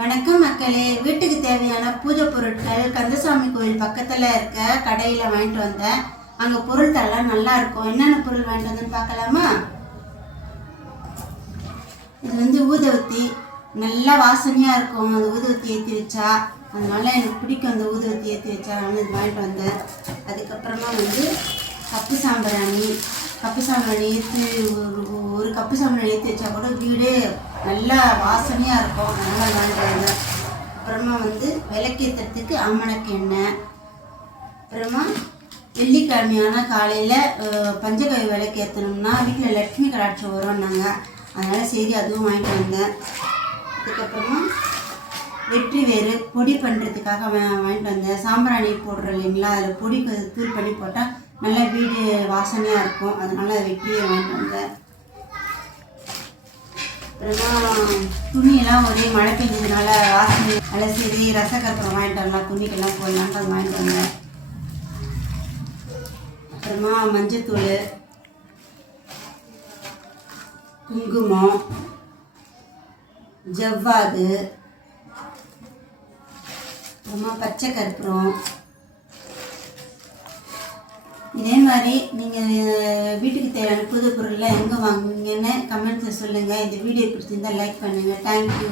வணக்கம் மக்களே. வீட்டுக்கு தேவையான பூஜை பொருட்கள் கந்தசாமி கோயில் பக்கத்தில் இருக்க கடையில் வாங்கிட்டு வந்தேன். அங்கே பொருள் தரலாம் நல்லா இருக்கும். என்னென்ன பொருள் வாங்கிட்டு வந்தேன்னு பார்க்கலாமா? இது ஊதுவத்தி, நல்லா வாசனையாக இருக்கும். அந்த ஊதுவத்தி ஏற்றி வச்சா அதனால எனக்கு பிடிக்கும். அந்த ஊதுவத்தி ஏற்றி வச்சா நான் இது வாங்கிட்டு வந்தேன். அதுக்கப்புறமா கப்பு சாம்பிராணி ஏற்றி ஒரு கப்பு சாம்பிராணி ஏற்றி வச்சா கூட வீடே நல்லா வாசனையாக இருக்கும். அதனால் வாங்கிட்டு வந்தேன். அப்புறமா விளக்கேற்றுறதுக்கு அம்மனுக்கு எண்ணெய். அப்புறமா வெள்ளிக்கிழமையான காலையில் பஞ்சகவி விளக்கு ஏற்றணும்னா வீட்டில் லட்சுமி கடாட்சம் வரும்னாங்க. அதனால் சரி அதுவும் வாங்கிட்டு வந்தேன். அதுக்கப்புறமா வெற்றி வேறு பொடி பண்ணுறதுக்காக வாங்கிட்டு வந்தேன். சாம்பிராணி போடுறோம் இல்லைங்களா, அதில் பொடி தூள் பண்ணி போட்டால் நல்லா வீடு வாசனையாக இருக்கும். அதனால் வெற்றியை வாங்கிட்டு வந்தேன். அப்புறமா துணியெல்லாம் ஒரே மழை பெஞ்சதுனால வாசனை நல்லா சரி ரசக்கற்பூரம் வாங்கிட்டு வரலாம், துணிக்கெல்லாம் போடலான்ட்டு அது வாங்கிட்டு வந்தேன். அப்புறமா மஞ்சத்தூள், குங்குமம், ஜவ்வாது, அப்புறமா பச்சை கற்பூரம். இதே மாதிரி நீங்கள் வீட்டுக்கு தேவையான புது பொருள்லாம் எங்கே வாங்குவீங்கன்னு கமெண்ட்ஸில் சொல்லுங்கள். இந்த வீடியோ பிடிச்சிருந்தால் லைக் பண்ணுங்கள். தேங்க்யூ.